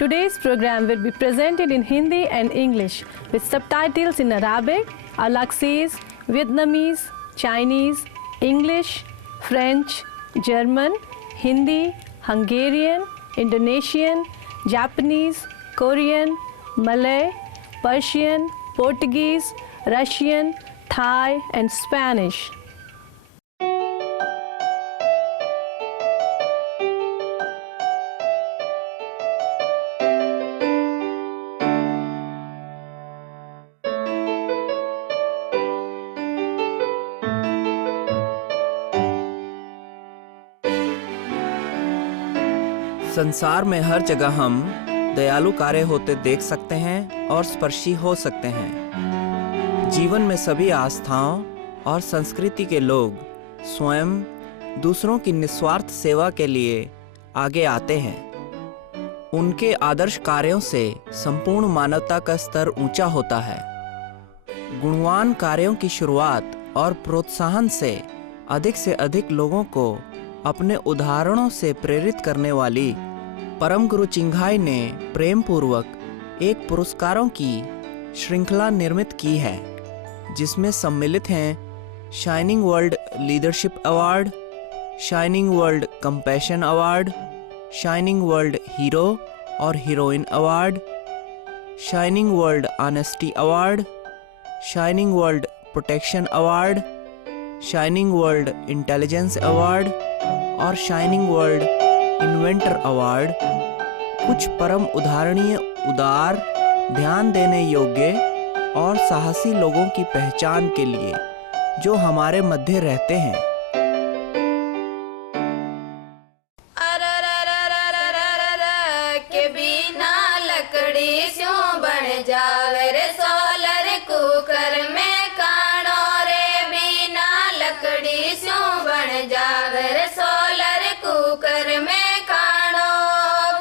Today's program will be presented in Hindi and English with subtitles in Arabic, Alaxese, Vietnamese, Chinese, English, French, German, Hindi, Hungarian, Indonesian, Japanese, Korean, Malay, Persian, Portuguese, Russian, Thai, and Spanish. संसार में हर जगह हम दयालु कार्य होते देख सकते हैं और स्पर्शी हो सकते हैं। जीवन में सभी आस्थाओं और संस्कृति के लोग स्वयं दूसरों की निस्वार्थ सेवा के लिए आगे आते हैं। उनके आदर्श कार्यों से संपूर्ण मानवता का स्तर ऊंचा होता है। गुणवान कार्यों की शुरुआत और प्रोत्साहन से अधिक लोगों को अपने उदाहरणों से प्रेरित करने वाली परम गुरु चिंगहाई ने प्रेम पूर्वक एक पुरस्कारों की श्रृंखला निर्मित की है, जिसमें सम्मिलित हैं shining world leadership award, shining world compassion award, shining world hero और heroine award, shining world honesty award, shining world protection award, shining world intelligence award और शाइनिंग वर्ल्ड इन्वेंटर अवार्ड। कुछ परम उदाहरणीय, उदार, ध्यान देने योग्य और साहसी लोगों की पहचान के लिए जो हमारे मध्य रहते हैं। के बिना लकड़ी क्यों बन जावे रे सोलर कुकर में कानो रे, बिना लकड़ी क्यों बन जावे रे सोलर कुकर में खानो,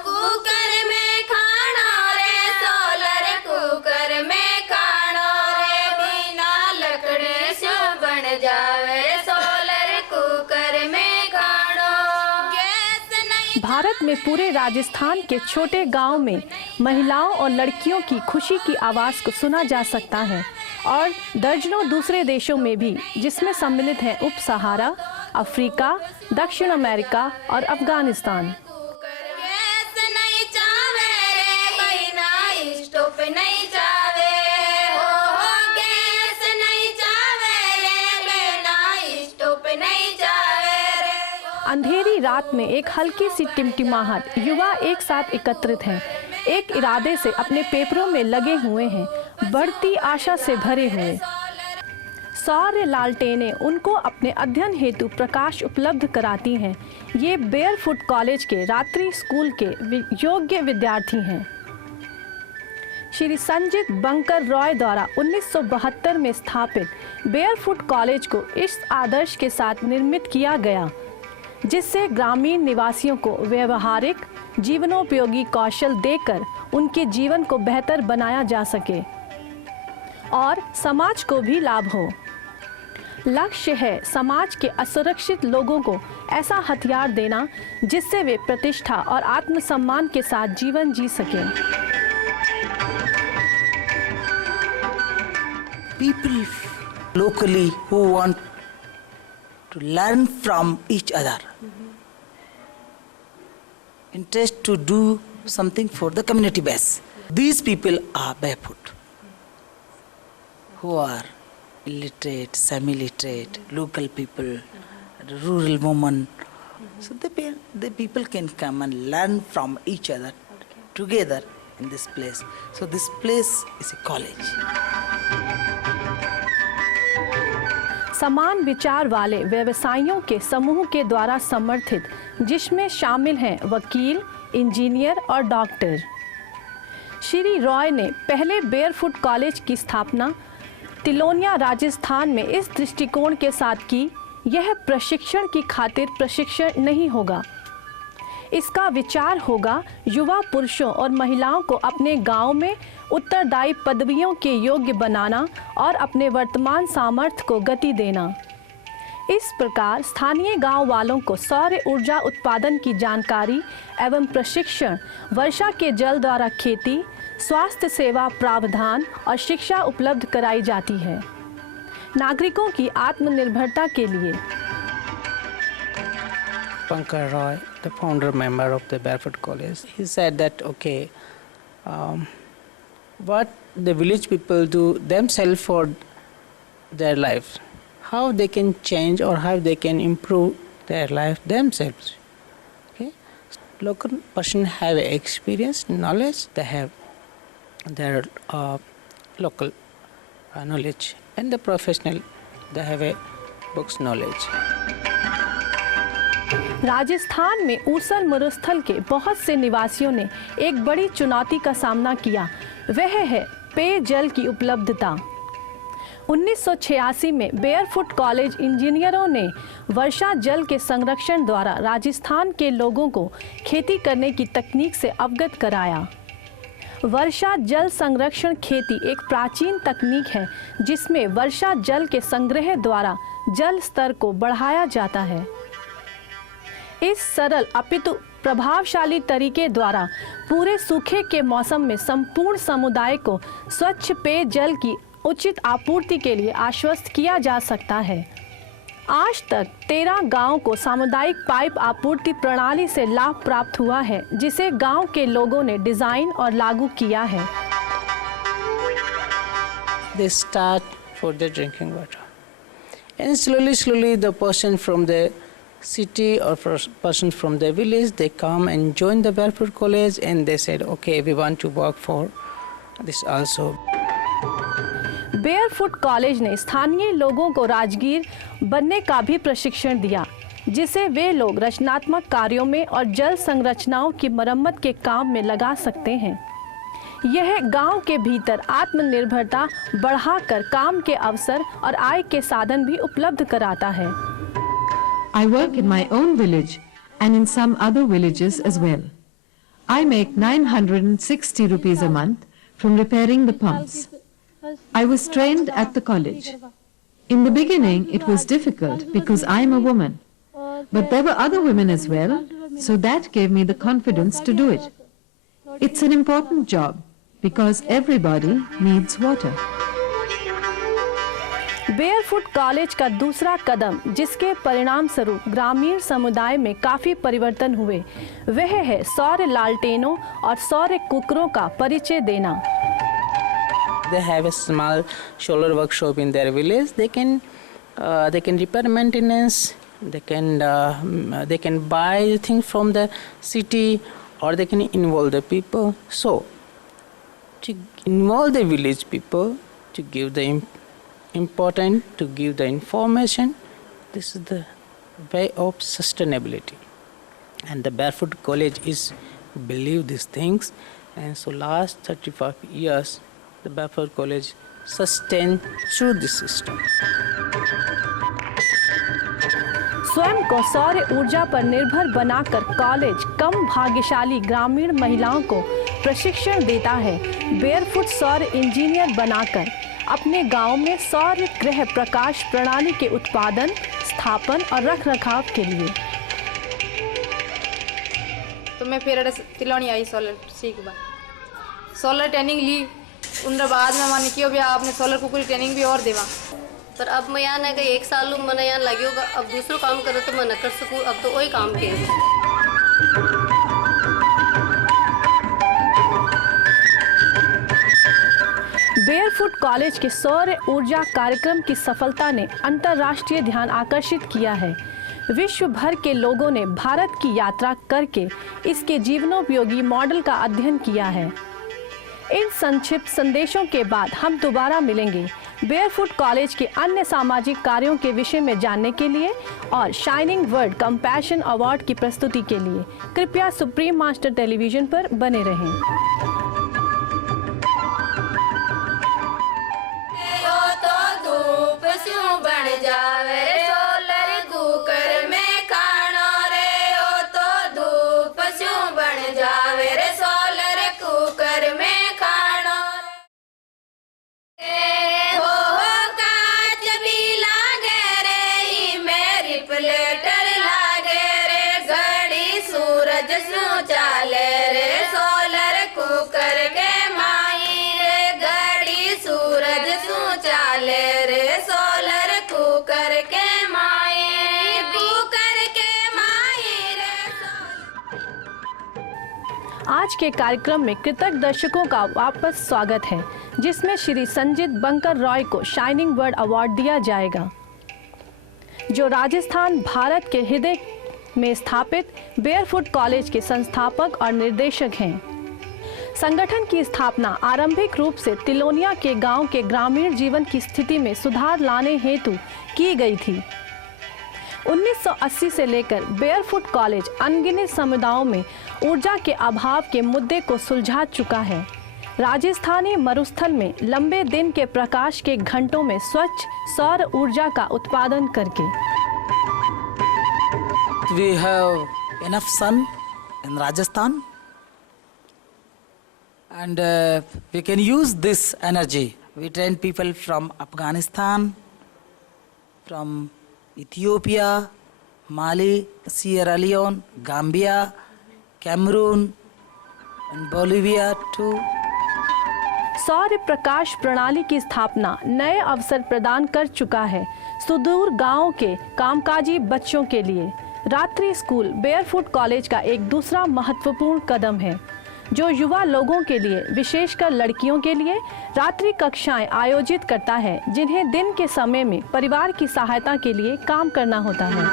कुकर में खानो रे, सोलर कुकर में खानो रे, बिना लकड़ी क्यों बन जावे रे सोलर कुकर में खानो। गैस नहीं। भारत में पूरे राजस्थान के छोटे गांव में महिलाओं और लड़कियों की खुशी की आवाज़ को सुना जा सकता है, और दर्जनों दूसरे देशों में भी, जिसमें सम्मिलित हैं उप सहारा, अफ्रीका, दक्षिण अमेरिका और अफगानिस्तान। अंधेरी रात में एक हल्की सी टिमटिमाहट, युवा एक साथ एकत्रित हैं, एक इरादे से अपने पेपरों में लगे हुए हैं, बढ़ती आशा से भरे हुए। सौर्य लालटेनें उनको अपने अध्ययन हेतु प्रकाश उपलब्ध कराती हैं। ये बेयरफुट कॉलेज के रात्रि स्कूल के योग्य विद्यार्थी हैं। श्री संजीत बंकर रॉय द्वारा 1972 में स्थापित बेयरफुट कॉलेज को इस आदर्श के साथ निर्मित किया गया, जिससे ग्रामीण निवासियों को व्यवहारिक जीवनोपयोगी कौशल देकर उनके जीवन को बेहतर बनाया जा सके और समाज को भी लाभ हो। लक्ष्य है समाज के असुरक्षित लोगों को ऐसा हथियार देना जिससे वे प्रतिष्ठा और आत्मसम्मान के साथ जीवन जी सकें। People locally who want to learn from each other, interest to do something for the community base. These people are barefoot, who are illiterate, semi-literate, local people, rural women. So the people can come and learn from each other together in this place. So this place is a college. समान विचार वाले व्यवसायियों के समूह के द्वारा समर्थित, जिसमें शामिल हैं वकील, इंजीनियर और डॉक्टर। श्री रॉय ने पहले बेयरफुट कॉलेज की स्थापना तिलोनिया, राजस्थान में इस दृष्टिकोण के साथ की, यह प्रशिक्षण की खातिर प्रशिक्षण नहीं होगा। इसका विचार होगा युवा पुरुषों और महिलाओं को अपने गांव में उत्तरदायी पदवियों के योग्य बनाना और अपने वर्तमान सामर्थ्य को गति देना। इस प्रकार स्थानीय गांव वालों को सौर ऊर्जा उत्पादन की जानकारी एवं प्रशिक्षण, वर्षा के जल द्वारा खेती, स्वास्थ्य सेवा प्रावधान और शिक्षा उपलब्ध कराई जाती है। नागरिकों की आत्मनिर्भरता के लिए Pankaj Roy, the founder member of the Barefoot College, he said that what the village people do themselves for their life, how they can change or how they can improve their life themselves. Okay, local person have experience, knowledge. They have their local knowledge, and the professional they have a books knowledge. Rajasthan में ऊसर मरुस्थल के बहुत से निवासियों ने एक बड़ी चुनौती का सामना किया, वह है पेयजल की उपलब्धता। 1986 में बेयरफुट कॉलेज इंजीनियरों ने वर्षा जल के संरक्षण द्वारा राजस्थान के लोगों को खेती करने की तकनीक से अवगत कराया। वर्षा जल संरक्षण खेती एक प्राचीन तकनीक है जिसमें वर्षा जल के संग्रह द्वारा जल स्तर को बढ़ाया जाता है। इस सरल अपितु प्रभावशाली तरीके द्वारा पूरे सूखे के मौसम में संपूर्ण समुदाय को स्वच्छ पेयजल की उचित आपूर्ति के लिए आश्वस्त किया जा सकता है। आज तक 13 गांवों को सामुदायिक पाइप आपूर्ति प्रणाली से लाभ प्राप्त हुआ है, जिसे गांव के लोगों ने डिजाइन और लागू किया है। They start for the drinking water, and slowly the person from the city or person from the village, they come and join the Barefoot College, and they said, okay, we want to work for this also. Barefoot college ने स्थानीय लोगों को राजगीर बनने का भी प्रशिक्षण दिया, जिसे वे लोग रचनात्मक कार्यों में और जल संरचनाओं की मरम्मत के काम में लगा सकते हैं। यह गांव के भीतर आत्मनिर्भरता बढ़ाकर काम के अवसर और आय के साधन भी उपलब्ध कराता है। I work in my own village and in some other villages as well. I make 960 rupees a month from repairing the pumps. I was trained at the college. In the beginning, it was difficult because I am a woman. But there were other women as well, so that gave me the confidence to do it. It's an important job because everybody needs water. Barefoot college का दूसरा कदम, जिसके परिणाम स्वरूप ग्रामीण समुदाय में काफी परिवर्तन हुए, वह है सौर लालटेनों और सौर कुकरों का परिचय देना। They have a small solar workshop in their village. They can repair maintenance. They can buy things from the city, or they can involve the people. So, to involve the village people, to give the important, to give the information, this is the way of sustainability. And the Barefoot College is believe these things, and so last 35 years, the Barefoot College sustained through this system. स्वयं को सौर ऊर्जा पर निर्भर बनाकर college कम भाग्यशाली ग्रामीण महिलाओं को प्रशिक्षण देता है। बेयरफुट सौर इंजीनियर बनाकर अपने गांव में सौर गृह प्रकाश प्रणाली के उत्पादन, स्थापन और रखरखाव के लिए। तो मैं फिर तिलौनी आई सोलर सीख बा सोलर ट्रेनिंग ली। उनके बाद में मैंने किया भी आपने सोलर कुकर ट्रेनिंग भी और देवा। पर अब मैं यहाँ ना गई 1 साल मैंने यहाँ लगी होगा। अब दूसरों काम करो तो मैं न कर सकूँ, अब तो वही काम के। बेयरफुट कॉलेज के सौर ऊर्जा कार्यक्रम की सफलता ने अंतर्राष्ट्रीय ध्यान आकर्षित किया है। विश्व भर के लोगों ने भारत की यात्रा करके इसके जीवनोपयोगी मॉडल का अध्ययन किया है। इन संक्षिप्त संदेशों के बाद हम दोबारा मिलेंगे बेयरफुट कॉलेज के अन्य सामाजिक कार्यों के विषय में जानने के लिए और शाइनिंग वर्ड कंपैशन अवार्ड की प्रस्तुति के लिए। कृपया सुप्रीम मास्टर टेलीविजन पर बने रहें। के कार्यक्रम में कृतज्ञ दर्शकों का वापस स्वागत है, जिसमें श्री संजीत बंकर रॉय को शाइनिंग वर्ड अवार्ड दिया जाएगा, जो राजस्थान भारत के हृदय में स्थापित बेयरफुट कॉलेज के संस्थापक और निर्देशक हैं। संगठन की स्थापना आरंभिक रूप से तिलोनिया के गांव के ग्रामीण जीवन की स्थिति में सुधार लाने हेतु की गई थी। 1980 से लेकर बेयरफुट कॉलेज अनगिनत समुदायों में ऊर्जा के अभाव के मुद्दे को सुलझा चुका है। राजस्थानी मरुस्थल में लंबे दिन के प्रकाश के घंटों में स्वच्छ सौर ऊर्जा का उत्पादन करके We have enough sun in Rajasthan, and we can use this energy. We train people from Afghanistan, from Ethiopia, Mali, Sierra Leone, Gambia, Cameroon, and Bolivia too. सौर प्रकाश प्रणाली की स्थापना नए अवसर प्रदान कर चुका है सुदूर गांवों के कामकाजी बच्चों के लिए। रात्रि स्कूल बेयरफुट कॉलेज का एक दूसरा महत्वपूर्ण कदम है, जो युवा लोगों के लिए, विशेषकर लड़कियों के लिए रात्रि कक्षाएं आयोजित करता है, जिन्हें दिन के समय में परिवार की सहायता के लिए काम करना होता है।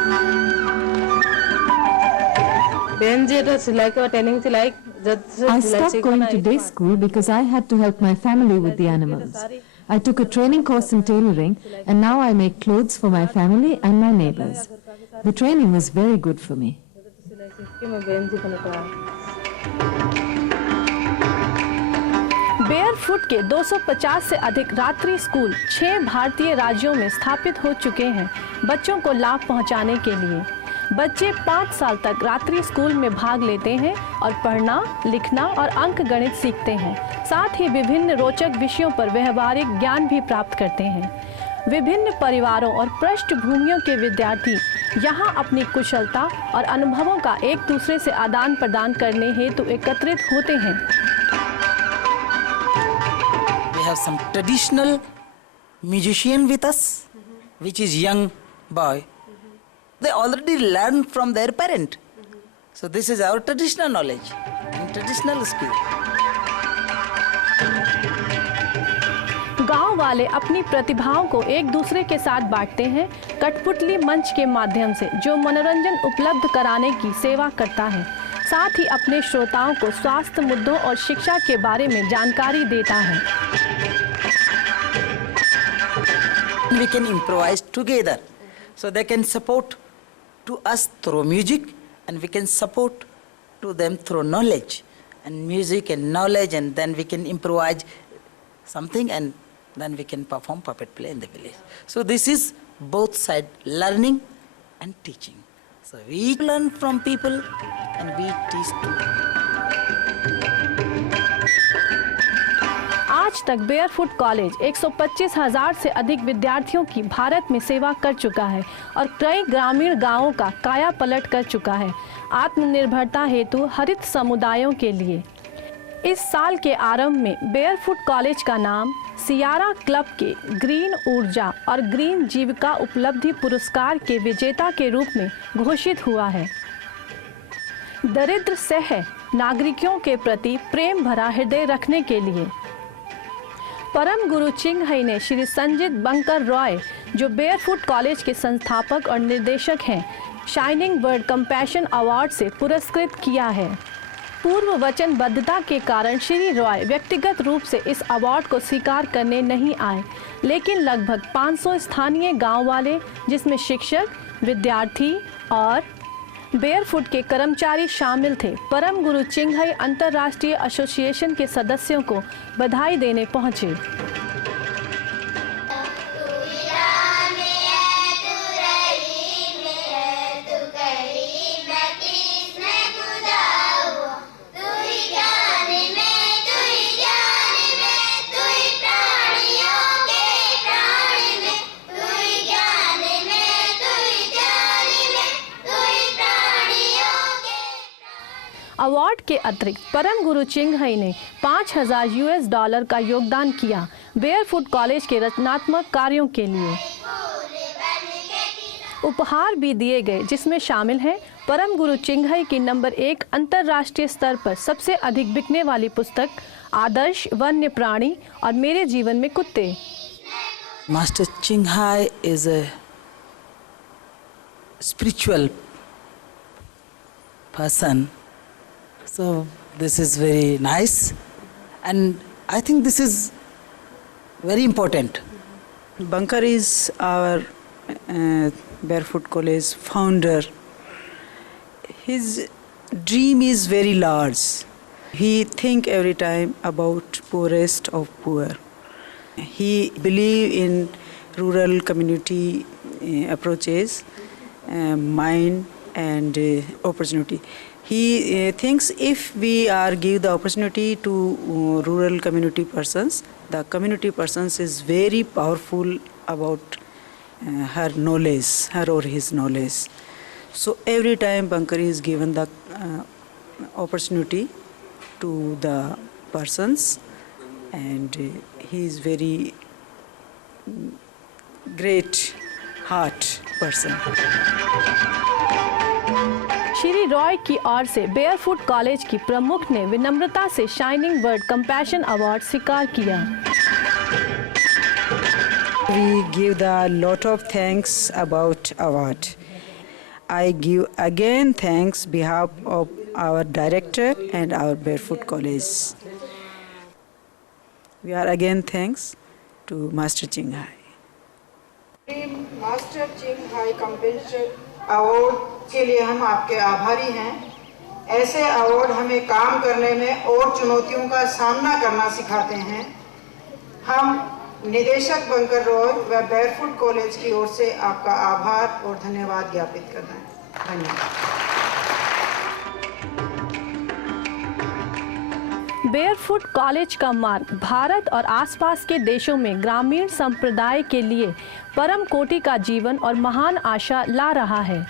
I stopped going to day school because I had to help my family with the animals. I took a training course in tailoring, and now I make clothes for my family and my neighbors. The training was very good for me. Barefoot के 250 से अधिक रात्रि school 6 भारतीय राज्यों में स्थापित हो चुके हैं बच्चों को लाभ पहुंचाने के लिए। बच्चे 5 साल तक रात्रि स्कूल में भाग लेते हैं और पढ़ना, लिखना और अंक गणित सीखते हैं। साथ ही विभिन्न रोचक विषयों पर व्यवहारिक ज्ञान भी प्राप्त करते हैं। विभिन्न परिवारों और पृष्ठभूमियों के विद्यार्थी यहाँ अपनी कुशलता और अनुभवों का एक दूसरे से आदान प्रदान करने हेतु एकत्रित होते हैं। We have some traditional musician with us, which is young boy. They already learned from their parent. So this is our traditional knowledge and traditional skill. गांव वाले अपनी प्रतिभाओं को एक दूसरे के साथ बांटते हैं कठपुतली मंच के माध्यम से, जो मनोरंजन उपलब्ध कराने की सेवा करता है। साथ ही अपने श्रोताओं को स्वास्थ्य मुद्दों और शिक्षा के बारे में जानकारी देता है। We can improvise together, so they can support to us through music, and we can support to them through knowledge and music and knowledge, and then we can improvise something, and then we can perform puppet play in the village. So this is both side learning and teaching. So we learn from people and we teach to them. आज तक barefoot college 125,000 से अधिक विद्यार्थियों की भारत में सेवा कर चुका है और कई ग्रामीण गांवों का काया पलट कर चुका है, आत्मनिर्भरता हेतु हरित समुदायों के लिए। इस साल के आरंभ में बेयरफुट कॉलेज का नाम सियारा क्लब के ग्रीन ऊर्जा और ग्रीन जीविका उपलब्धि पुरस्कार के विजेता के रूप में घोषित हुआ है। दरिद्र सह नागरिकों के प्रति प्रेम भरा हृदय रखने के लिए परम गुरु चिंगहई ने श्री संजीत बंकर रॉय, जो बेयरफुट कॉलेज के संस्थापक और निर्देशक हैं, शाइनिंग वर्ड कंपैशन अवार्ड से पुरस्कृत किया है। पूर्व वचनबद्धता के कारण श्री रॉय व्यक्तिगत रूप से इस अवार्ड को स्वीकार करने नहीं आए, लेकिन लगभग 500 स्थानीय गांव वाले, जिसमें शिक्षक, विद्यार्थी और बेयरफुट के कर्मचारी शामिल थे, परम गुरु चिंगहई अंतर्राष्ट्रीय एसोसिएशन के सदस्यों को बधाई देने पहुंचे। अवार्ड के अतिरिक्त परम गुरु चिंगहई ने $5,000 का योगदान किया बेयरफुट कॉलेज के रचनात्मक कार्यों के लिए। उपहार भी दिए गए, जिसमें शामिल हैं परम गुरु चिंघई की नंबर 1 अंतर्राष्ट्रीय स्तर पर सबसे अधिक बिकने वाली पुस्तक आदर्श, वन्य प्राणी और मेरे जीवन में कुत्ते। Master Chinghai is a spiritual person, so this is very nice, and I think this is very important. Bankar is our Barefoot College founder. His dream is very large. He think every time about poorest of poor. He believe in rural community approaches, mind and opportunity. He thinks if we are give the opportunity to rural community persons, the community persons is very powerful about her knowledge, her or his knowledge. So every time Bankar is given the opportunity to the persons, and he is very great heart person. Shri Roy की ओर से barefoot college की प्रमुख ने विनम्रता से shining word compassion award स्वीकार किया। We give the lot of thanks about award. I give again thanks behalf of our director and our Barefoot College. We are again thanks to Master Chinghai. Master Chinghai compassion award के लिए हम आपके आभारी हैं। ऐसे award हमें काम करने में और चुनौतियों का सामना करना सिखाते हैं। हम निदेशक बंकर रॉय व बेयरफुट कॉलेज की ओर से आपका आभार और धन्यवाद ज्ञापित करना है। धन्यवाद। बेयरफुट कॉलेज का मार्ग भारत और आसपास के देशों में ग्रामीण संप्रदाय के लिए परम कोटि का जीवन और महान आशा ला रहा है।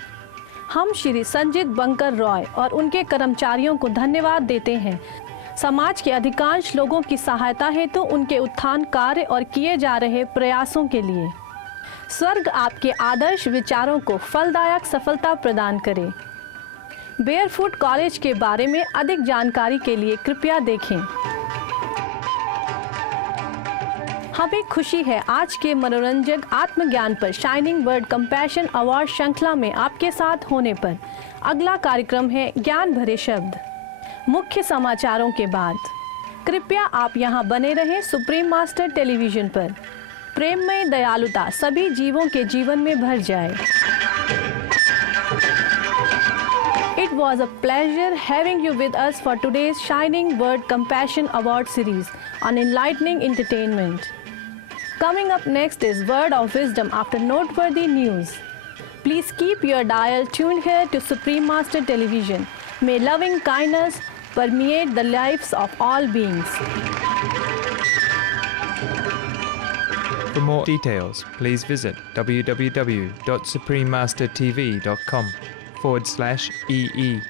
हम श्री संजीत बंकर रॉय और उनके कर्मचारियों को धन्यवाद देते हैं। समाज के अधिकांश लोगों की सहायता हेतु उनके उत्थान कार्य और किए जा रहे प्रयासों के लिए स्वर्ग आपके आदर्श विचारों को फलदायक सफलता प्रदान करे। बेयरफुट कॉलेज के बारे में अधिक जानकारी के लिए कृपया देखें। हमें खुशी है आज के मनोरंजक आत्मज्ञान पर शाइनिंग वर्ड कंपैशन अवार्ड श्रृंखला में आपके साथ होने पर। अगला कार्यक्रम है ज्ञान भरे शब्द मुख्य समाचारों के बाद। कृपया आप यहां बने रहें सुप्रीम मास्टर टेलीविजन पर। प्रेममय दयालुता सभी जीवों के जीवन में भर जाए। It was a pleasure having you with us for today's Shining Word Compassion Award series on enlightening entertainment. Coming up next is Word of Wisdom after noteworthy news. Please keep your dial tuned here to Supreme Master Television. May loving kindness permeate the lives of all beings. For more details, please visit www.suprememastertv.com/EE.